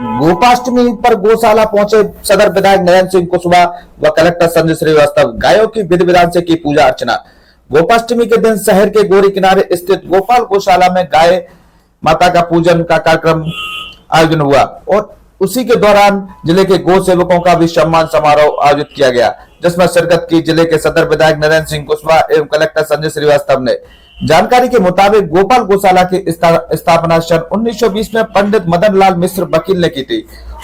गोपाष्टमी पर गौशाला पहुंचे सदर विधायक नरेंद्र सिंह कुशवाहा व कलेक्टर संजय श्रीवास्तव। गायों की विधि विधान से की पूजा अर्चना। गोपाष्टमी के दिन शहर के गोरी किनारे स्थित गोपाल गौशाला में गाय माता का पूजन का कार्यक्रम आयोजन हुआ और उसी के दौरान जिले के गौ सेवकों का भी सम्मान समारोह आयोजित किया गया, जिसमें शिरकत की जिले के सदर विधायक नरेंद्र सिंह कुशवाहा एवं कलेक्टर संजय श्रीवास्तव ने। जानकारी के मुताबिक गोपाल गौशाला की स्थापना सन 1920 में पंडित मदन लाल मिश्र वकील ने की थी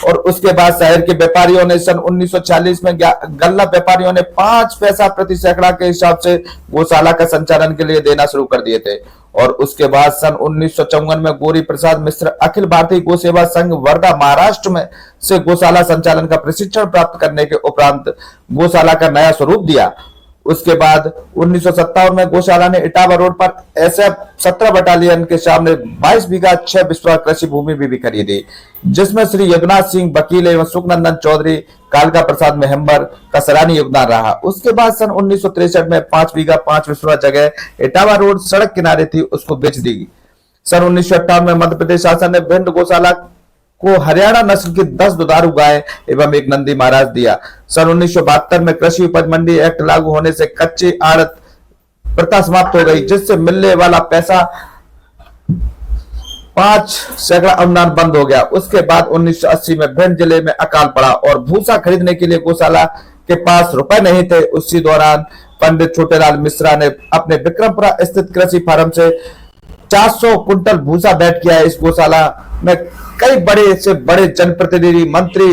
और उसके बाद शहर के व्यापारियों ने सन 1940 में गल्ला व्यापारियों ने 5 पैसा प्रति सैकड़ा के हिसाब से गौशाला का संचालन के लिए देना शुरू कर दिए थे और उसके बाद सन 1954 में गौरी प्रसाद मिश्र अखिल भारतीय गौ सेवा संघ वर्धा महाराष्ट्र में से गौशाला संचालन का प्रशिक्षण प्राप्त करने के उपरांत गौशाला का नया स्वरूप दिया। उसके बाद 1957 में गौशाला ने इटावा रोड पर SF 17 बटालियन के सामने 22 बीघा 6 बिस्वा कृषि भूमि भी खरीदी, जिसमें श्री युगनाथ सिंह वकील एवं सुखनंदन चौधरी कालका प्रसाद मेहम्बर का सराहनीय योगदान रहा। उसके बाद सन 1963 में 5 बीघा 5 बिस्वा जगह इटावा रोड सड़क किनारे थी, उसको बेच दी। सन 1958 में मध्य प्रदेश शासन ने भिंड गौशाला को हरियाणा नस्ल की 10 दुधारू गाय एवं एक नंदी महाराज दिया। सन 1972 में कृषि उपज मंडी एक्ट लागू होने से कच्ची आड़त प्रथा समाप्त हो गई, जिससे मिलने वाला पैसा 5 सैकड़ा अनुदान बंद हो गया। उसके बाद 1980 में भिंड जिले में अकाल पड़ा और भूसा खरीदने के लिए गौशाला के पास रुपए नहीं थे। उसी दौरान पंडित छोटेलाल मिश्रा ने अपने विक्रमपुरा स्थित कृषि फार्म से 400 कुंटल भूसा भेंट किया है। इस गौशाला में कई बड़े से बड़े जनप्रतिनिधि, मंत्री,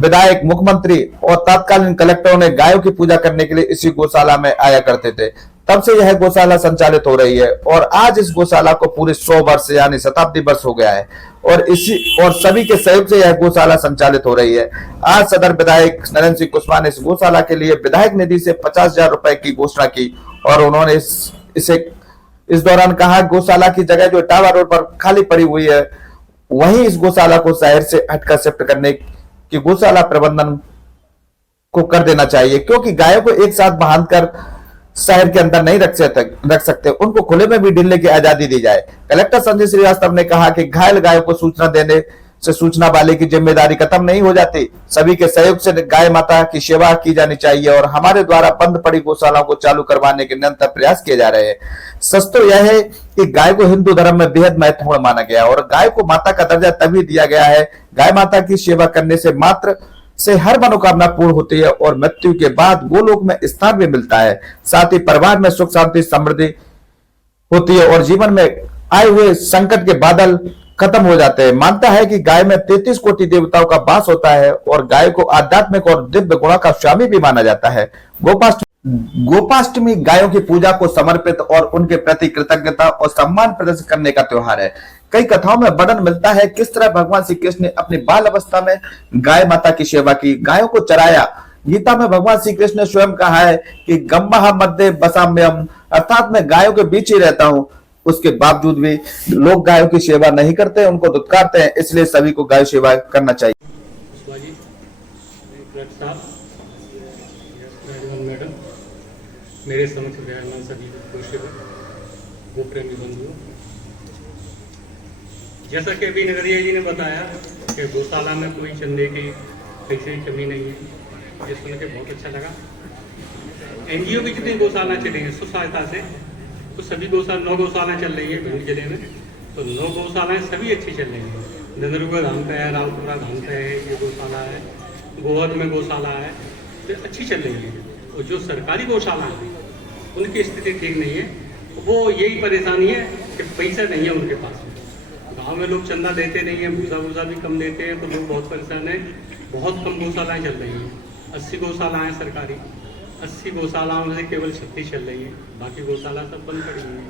विधायक, मुख्यमंत्री और तत्कालीन कलेक्टरों ने गायों की पूजा करने के लिए इसी गौशाला में आया करते थे। तब से यह गौशाला संचालित हो रही है और आज इस गौशाला को पूरे 100 वर्ष यानी शताब्दी वर्ष हो गया है और सभी के सहयोग से यह गौशाला संचालित हो रही है। आज सदर विधायक नरेंद्र सिंह कुशवाहा ने इस गौशाला के लिए विधायक निधि से 50,000 रुपए की घोषणा की और उन्होंने इस दौरान कहा गौशाला की जगह जो इटावा रोड पर खाली पड़ी हुई है वहीं इस गौशाला को शहर से हटकर शिफ्ट करने की गौशाला प्रबंधन को कर देना चाहिए, क्योंकि गायों को एक साथ बांधकर शहर के अंदर नहीं रख सकते, उनको खुले में भी ढिलने की आजादी दी जाए। कलेक्टर संजय श्रीवास्तव ने कहा कि घायल गायों को सूचना देने से सूचना वाले की जिम्मेदारी खत्म नहीं हो जाती, सभी के सहयोग से गाय माता की सेवा की जानी चाहिए और हमारे द्वारा बंद पड़ी गौशालाओं को चालू करवाने के निरंतर प्रयास किए जा रहे हैं। सच तो यह है कि गाय को हिंदू धर्म में बेहद महत्वपूर्ण माना गया और गाय को माता का दर्जा तभी दिया गया है। गाय माता की सेवा करने से मात्र से हर मनोकामना पूर्ण होती है और मृत्यु के बाद गोलोक में स्थान भी मिलता है। साथ ही परिवार में सुख शांति समृद्धि होती है और जीवन में आए हुए संकट के बादल खत्म हो जाते हैं। मानता है कि गाय में 33 कोटि देवताओं का वास होता है और गाय को आध्यात्मिक और दिव्य गुणों का स्वामी भी माना जाता है। गोपाष्टमी गायों की पूजा को समर्पित और उनके प्रति कृतज्ञता और सम्मान प्रदर्शित करने का त्योहार है। कई कथाओं में वर्णन मिलता है किस तरह भगवान श्री कृष्ण ने अपनी बाल अवस्था में गाय माता की सेवा की, गायों को चराया। गीता में भगवान श्री कृष्ण ने स्वयं कहा है कि गम्बा मध्य बसाम्यम, अर्थात मैं गायों के बीच ही रहता हूँ। उसके बावजूद भी लोग गायों की सेवा नहीं करते, उनको दुत्कारते हैं, इसलिए सभी को गाय सेवा करना चाहिए। मैडम, मेरे समक्ष विराजमान सभी गोप्रेमी बंधुओं, जैसा कि अभी नगरिया जी ने बताया कि गौशाला में कोई चंदे की पैसे की कमी नहीं है, ये सुन के बहुत अच्छा लगा। NGO की जितनी गौशाला चली हैं स्व सहायता से, तो सभी गौशाला 9 गौशाला चल रही है भिंड जिले में, तो 9 गौशालाएं सभी अच्छी चल रही हैं। नंदरुआ धाम पे है, रामपुरा धाम पे है, ये गौशाला है, गोहद में गौशाला है, तो अच्छी चल रही है। और जो सरकारी गौशाला है उनकी स्थिति ठीक नहीं है, वो यही परेशानी है कि पैसा नहीं है उनके पास में। गाँव में लोग चंदा देते नहीं है, भूसा भी कम देते हैं, तो लोग बहुत परेशान है। बहुत कम गौशालाएँ चल रही हैं, 80 गौशालाएँ सरकारी, 80 गौशालाओं में से केवल 36 चल रही है, बाकी गौशाला सब बंद पड़ी हुई है।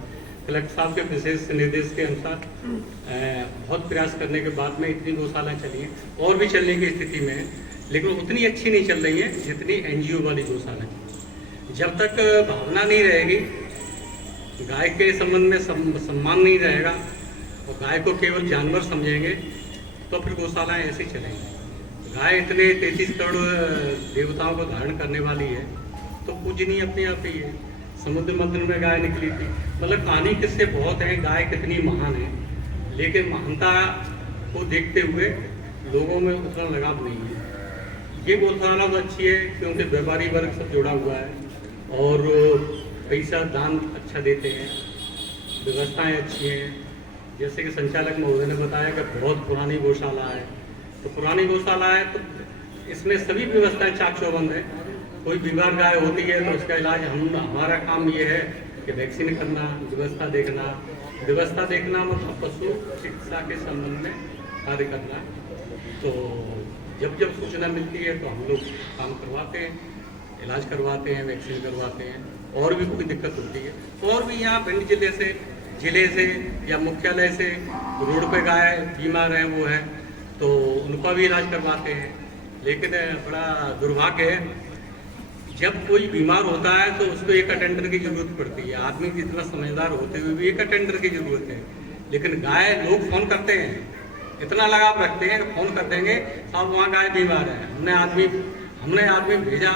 कलेक्टर साहब के विशेष निर्देश के अनुसार बहुत प्रयास करने के बाद में इतनी गौशाला चली है और भी चलने की स्थिति में है, लेकिन उतनी अच्छी नहीं चल रही है जितनी NGO वाली गौशाला की। जब तक भावना नहीं रहेगी, गाय के संबंध में सम्मान नहीं रहेगा और गाय को केवल जानवर समझेंगे, तो फिर गौशालाएँ ऐसे ही चलेंगी। गाय इतने 33 करोड़ देवताओं को धारण करने वाली है, तो पूजनीय अपने आप ही है। समुद्र मंथन में गाय निकली थी, मतलब कहानी किससे बहुत है, गाय कितनी महान है, लेकिन महानता को देखते हुए लोगों में उतना लगाव नहीं है। ये गौशाला तो अच्छी है क्योंकि व्यापारी वर्ग सब जुड़ा हुआ है और पैसा दान अच्छा देते हैं, व्यवस्थाएं अच्छी हैं। जैसे कि संचालक महोदय ने बताया कि बहुत पुरानी गौशाला है, तो पुरानी गौशाला है तो इसमें सभी व्यवस्थाएं चाक चौबंद है। कोई बीमार गाय होती है तो उसका इलाज हमारा काम ये है कि वैक्सीन करना, व्यवस्था देखना मतलब पशु चिकित्सा के संबंध में कार्य करना। तो जब जब सूचना मिलती है तो हम लोग काम करवाते हैं, इलाज करवाते हैं, वैक्सीन करवाते हैं। और भी कोई दिक्कत होती है और भी यहाँ भिंड जिले से या मुख्यालय से रोड पे गाय बीमार है वो है तो उनका भी इलाज करवाते हैं। लेकिन बड़ा दुर्भाग्य है, जब कोई बीमार होता है तो उसको एक अटेंडर की जरूरत पड़ती है। आदमी जितना समझदार होते हुए भी एक अटेंडर की जरूरत है, लेकिन गाय लोग फोन करते हैं, इतना लगाव रखते हैं कि फोन कर देंगे साहब वहाँ गाय बीमार है, हमने आदमी भेजा,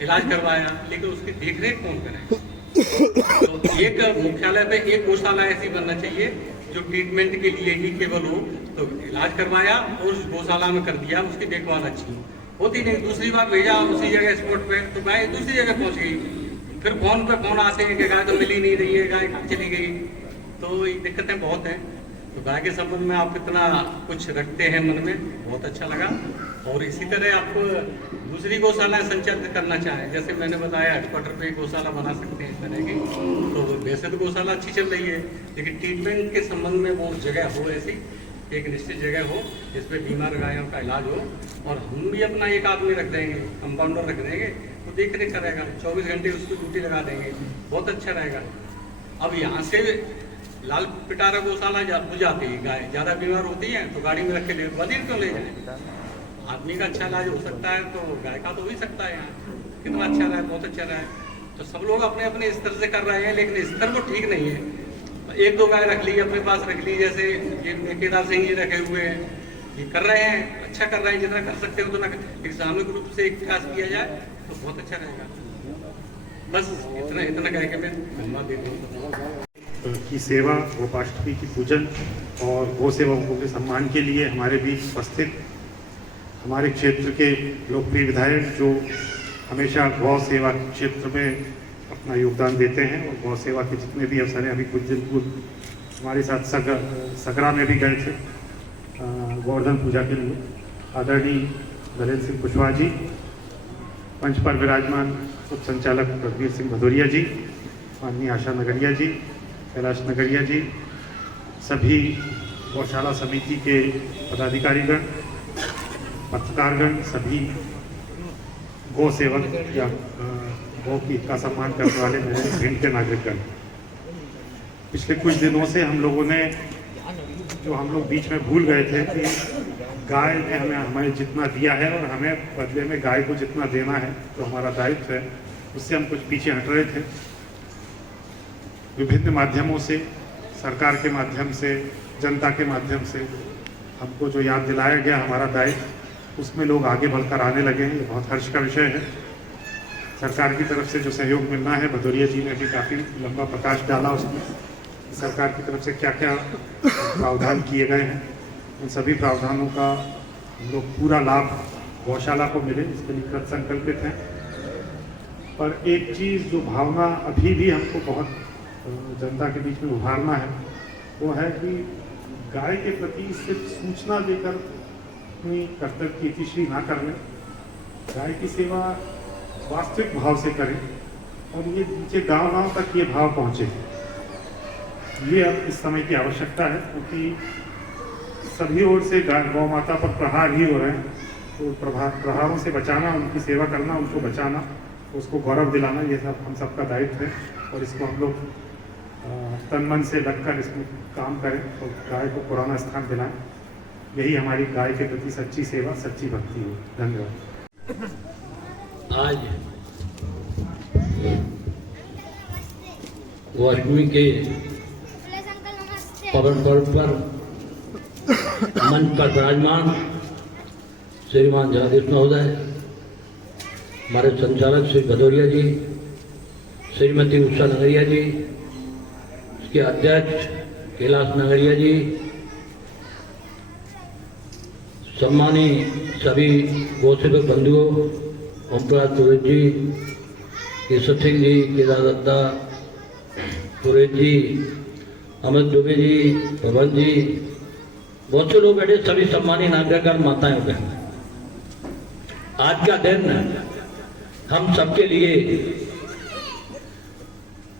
इलाज करवाया, लेकिन उसकी देख रेख कौन करे। तो एक मुख्यालय पे एक गौशाला ऐसी बनना चाहिए जो ट्रीटमेंट के लिए ही केवल हो, तो इलाज करवाया और उस गौशाला में कर दिया, उसकी देखभाल अच्छी होती नहीं। दूसरी बार भेजा उसी जगह स्पॉट पे तो गाय दूसरी जगह पहुंच गई, फिर फोन पे फोन आते हैं कि गाय तो मिली नहीं रही है, गाय कहाँ चली गई। तो ये दिक्कतें बहुत हैं। तो गाय के संबंध में आप इतना कुछ रखते हैं मन में, बहुत अच्छा लगा। और इसी तरह आपको दूसरी गौशाला संचालित करना चाहें, जैसे मैंने बताया हेडक्वार्टर पे गौशाला बना सकते हैं इस तरह की। तो वैसे तो गौशाला अच्छी चल रही है, लेकिन ट्रीटमेंट के संबंध में वो जगह हो, ऐसी एक निश्चित जगह हो जिसपे बीमार गायों का इलाज हो। और हम भी अपना एक आदमी रख देंगे, कंपाउंडर रख देंगे, तो देख रेख करेगा, 24 घंटे उसकी ड्यूटी लगा देंगे, बहुत अच्छा रहेगा। अब यहाँ से लाल पिटारा गौशाला जाती है, गाय ज़्यादा बीमार होती है तो गाड़ी में रख के ले बदिर क्यों ले जाए। आदमी का अच्छा इलाज हो सकता है तो गाय का तो हो ही सकता है। यहाँ कितना अच्छा रहा है, बहुत अच्छा रहा है। तो सब लोग अपने अपने स्तर से कर रहे हैं, लेकिन स्तर वो ठीक नहीं है। एक दो गाय रख ली, अपने पास रख ली, जैसे ये केदार सिंह जी रखे हुए हैं, ये कर रहे हैं, अच्छा कर रहे हैं, जितना कर सकते हो उतना। एक सामूहिक रूप से एक विकास किया जाए तो बहुत अच्छा रहेगा। बस इतना कह के मैं धन्यवाद देता हूँ। की सेवा, गोपाष्टमी की पूजन और गौ सेवकों के सम्मान के लिए हमारे बीच उपस्थित हमारे क्षेत्र के लोकप्रिय विधायक जो हमेशा गौ सेवा क्षेत्र में अपना योगदान देते हैं और गौ सेवा के जितने भी अवसर हैं, अभी कुछ दिन पूर्व हमारे साथ सगरा में भी गए थे गोवर्धन पूजा के लिए। आदरणीय नरेंद्र सिंह कुशवाहा जी, मंच पर विराजमान उप संचालक रघुवीर सिंह भदौरिया जी, माननीय आशा नगरिया जी, कैलाश नगरिया जी, सभी गौशाला समिति के पदाधिकारीगण, पत्रकारगण, सभी गौ सेवक या गौ की का सम्मान करने वाले मेरे भिंड के नागरिकगण। पिछले कुछ दिनों से हम लोगों ने जो हम लोग बीच में भूल गए थे कि गाय ने हमें जितना दिया है और हमें बदले में गाय को जितना देना है तो हमारा दायित्व है, उससे हम कुछ पीछे हट रहे थे। विभिन्न माध्यमों से, सरकार के माध्यम से, जनता के माध्यम से हमको जो याद दिलाया गया हमारा दायित्व, उसमें लोग आगे बढ़कर आने लगे हैं। ये बहुत हर्ष का विषय है। सरकार की तरफ से जो सहयोग मिलना है, भदौरिया जी ने भी काफ़ी लंबा प्रकाश डाला उसमें, सरकार की तरफ से क्या क्या प्रावधान किए गए हैं, उन सभी प्रावधानों का हम लोग पूरा लाभ गौशाला को मिले, इसके लिए कृत संकल्पित हैं। पर एक चीज़ जो भावना अभी भी हमको बहुत जनता के बीच में उभारना है, वो है कि गाय के प्रति सिर्फ सूचना देकर अपनी कर्तव्य की इतिश्री ना करने, गाय की सेवा वास्तविक भाव से करें और ये नीचे गांव-गांव तक ये भाव पहुँचे। ये अब इस समय की आवश्यकता है, क्योंकि सभी ओर से गौ माता पर प्रहार ही हो रहे हैं। तो प्रहारों से बचाना, उनकी सेवा करना, उनको बचाना, उसको गौरव दिलाना, ये सब हम सबका दायित्व है। और इसको हम लोग तन मन से लगकर इसमें काम करें और गाय को पुराना स्थान दिलाएं। यही हमारी गाय के प्रति सच्ची सेवा, सच्ची भक्ति है। धन्यवाद। आज गोअष्टमी के पवन पर्व पर मंच पर विराजमान श्रीमान जनाधीश महोदय, हमारे संचालक श्री भदौरिया जी, श्रीमती उषा नगरिया जी, इसके अध्यक्ष कैलाश नगरिया जी, सम्मानी सभी गौसेवक बंधुओं, ओमप्रकाश पुरोहित जी, केशव सिंह जी, केदार दत्ता पुरोहित जी, अमित दुबे जी, पवन जी, बहुत से लोग बैठे, सभी सम्मानी नागरिकगण, माताएं हो गए। आज का दिन हम सबके लिए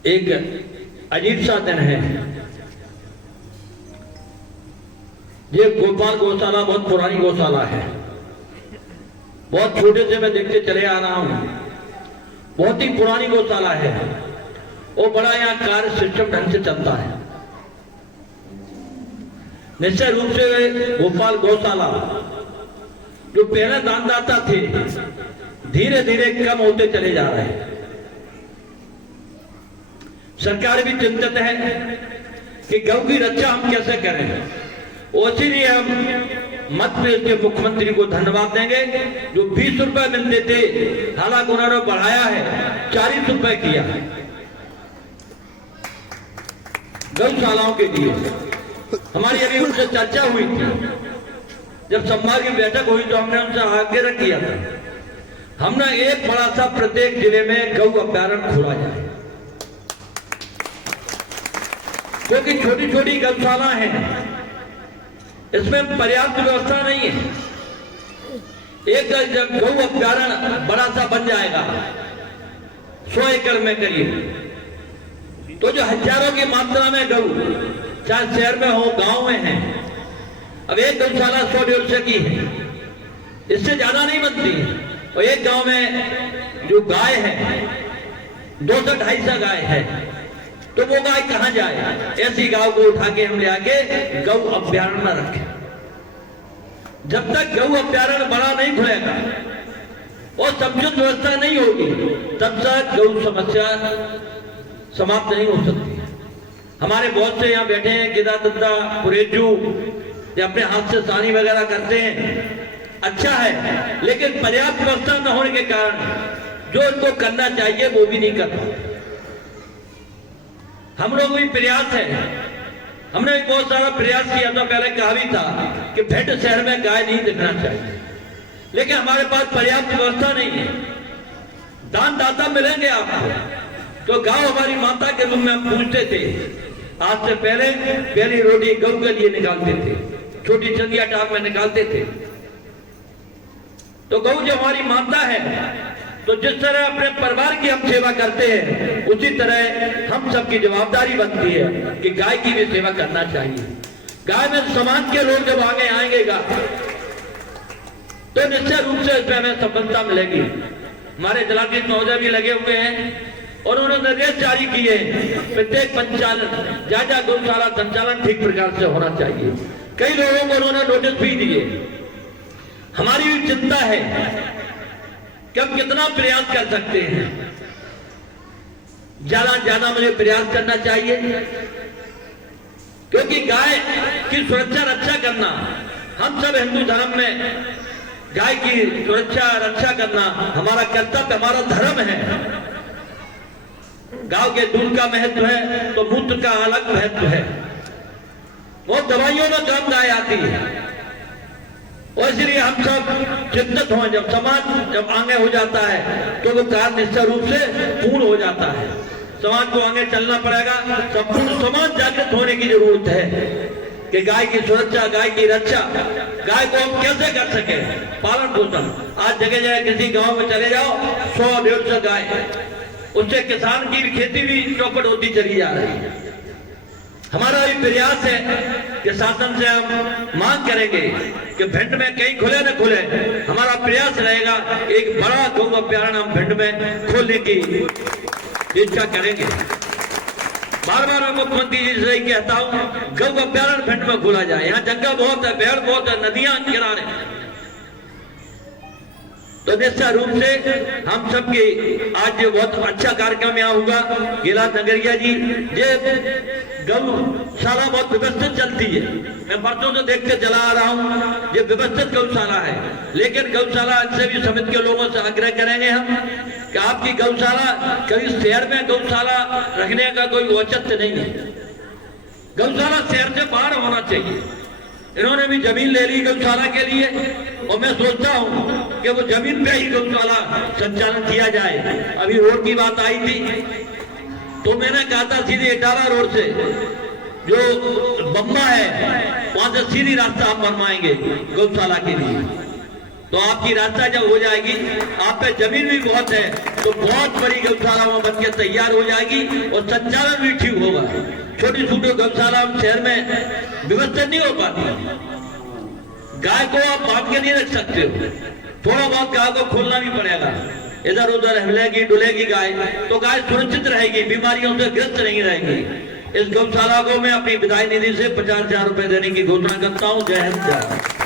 एक अजीब सा दिन है। ये गोपाल गौशाला बहुत पुरानी गौशाला है। बहुत छोटे से मैं देखते चले आ रहा हूं। बहुत ही पुरानी गौशाला है। वो बड़ा यहाँ कार्य सिस्टम ढंग से चलता है। निश्चय रूप से गोपाल गौशाला जो पहले दानदाता थे, धीरे धीरे कम होते चले जा रहे हैं। सरकार भी चिंतित है कि गौ की रक्षा हम कैसे करें। इसीलिए हम मध्य प्रदेश के मुख्यमंत्री को धन्यवाद देंगे जो 20 रुपए मिलते थे, हालांकि उन्होंने बढ़ाया है, 40 रुपए किया है गौशालाओं के लिए। हमारी अभी उनसे चर्चा हुई थी, जब संभाग की बैठक हुई तो हमने उनसे आग्रह किया था, हमने एक बड़ा सा प्रत्येक जिले में गौ अभ्यारण्य खोला जाए, क्योंकि छोटी छोटी गौशाला हैं, इसमें पर्याप्त व्यवस्था नहीं है। एक जब गौ अभ्यारण्य बड़ा सा बन जाएगा 100 एकड़ में करीब, तो जो हजारों की मात्रा में गौ, चाहे शहर में हो गांव में है, अब एक गौशाला 100-150 की है, इससे ज्यादा नहीं बनती। और एक गांव में जो गाय है 200-250 गाय है, तो वो गाय कहां जाए। ऐसी गांव को उठा के हम ले आके गौ अभ्यारण्य में रखें। जब तक गौ अभ्यारण्य बड़ा नहीं खुलेगा और समुचित व्यवस्था नहीं होगी, तब तक गौ समस्या समाप्त नहीं हो सकती। हमारे बहुत से यहाँ बैठे हैं, केदार दत्ता पुरोहित जी अपने हाथ से सानी वगैरह करते हैं, अच्छा है, लेकिन पर्याप्त व्यवस्था न होने के कारण जो इनको करना चाहिए वो भी नहीं कर पाते। हम लोग भी प्रयास है, हमने भी बहुत सारा प्रयास किया था। पहले कहा भी था कि भेंट शहर में गाय नहीं दिखना चाहिए, लेकिन हमारे पास पर्याप्त व्यवस्था नहीं है। दानदाता मिलेंगे आपको, तो गांव हमारी माता के रूप में हम पूछते थे। आज से पहले पहली रोटी गौ के लिए निकालते थे, छोटी चंदिया टाप में निकालते थे। तो गौ जो हमारी माता है, तो जिस तरह अपने परिवार की हम सेवा करते हैं, उसी तरह हम सबकी जवाबदारी बनती है कि गाय की भी सेवा करना चाहिए। गाय में समाज के लोग जब आगे आएंगे तो निश्चय रूप से इसमें हमें सफलता मिलेगी। हमारे जिलाधीश महोदय भी लगे हुए हैं और उन्होंने निर्देश जारी किए, प्रत्येक पंचायत जहाँ गौशाला संचालन ठीक प्रकार से होना चाहिए। कई लोगों को उन्होंने नोटिस भी दिए। हमारी भी चिंता है कि हम कितना प्रयास कर सकते हैं। ज्यादा ज्यादा मुझे प्रयास करना चाहिए, क्योंकि गाय की सुरक्षा रक्षा करना, हम सब हिंदू धर्म में गाय की सुरक्षा रक्षा करना हमारा कर्तव्य, हमारा धर्म है। गांव के दूध का महत्व है तो मूत्र का अलग महत्व है। वो दवाइयों में काम गाय आती है, और इसलिए हम सब चिंतित हों। जब समाज जब आगे हो जाता है तो वो कार्य निश्चय रूप से पूर्ण हो जाता है। समाज को आगे चलना पड़ेगा, संपूर्ण समाज जागृत होने की जरूरत है कि गाय की सुरक्षा, गाय की रक्षा, गाय को हम कैसे कर सके पालन पोषण। आज जगह जगह किसी गांव में चले जाओ 100-150 गाय, उससे किसान की भी खेती भी चौपट होती चली जा रही है। हमारा भी प्रयास है कि शासन से हम मांग करेंगे कि भिंड में कहीं खुले न खुले, हमारा प्रयास रहेगा एक बड़ा गौ अभ्यारण्य हम भिंड में खोलने की इच्छा करेंगे। बार बार मैं मुख्यमंत्री जी से कहता हूँ गौ अभ्यारण्य भिंड में खोला जाए। यहाँ जंगल बहुत है, पेड़ बहुत है, नदियां किनारे, तो निश्चय रूप से हम सबके आज बहुत अच्छा कार्यक्रम यहाँ होगा। गिलास नगरिया जी, ये गौशाला बहुत व्यवस्थित चलती है। मैं बरसों से देखते चला आ रहा हूँ, ये व्यवस्थित गौशाला है। लेकिन गौशाला से भी समिति के लोगों से आग्रह करेंगे हम कि आपकी गौशाला कभी शहर में गौशाला रखने का कोई औचित्य नहीं है। गौशाला शहर से बाहर होना चाहिए। इन्होंने भी जमीन ले ली गौशाला के लिए, और मैं सोचता हूं कि वो जमीन पे ही गौशाला संचालन किया जाए। अभी रोड की बात आई थी, तो मैंने कहा था सीधे इटावा रोड से जो बम्बा है वहां से सीधी रास्ता हम बनवाएंगे गौशाला के लिए। तो आपकी रास्ता जब हो जाएगी, आप पे जमीन भी बहुत है, तो बहुत बड़ी गौशाला वहां बनकर तैयार हो जाएगी और संचालन भी ठीक होगा। छोटी छोटी गौशाला शहर में व्यवस्था नहीं हो पाती। गाय को आप बांध के नहीं रख सकते हो, थोड़ा बहुत गाय को खोलना भी पड़ेगा। इधर उधर हिलेगी डुलेगी गाय, तो गाय सुरक्षित रहेगी, बीमारियों से ग्रस्त नहीं रहेगी। इस गौशाला को मैं अपनी विधायक निधि से 50,000 रुपए देने की घोषणा करता हूं। जय हिंद, जय भारत।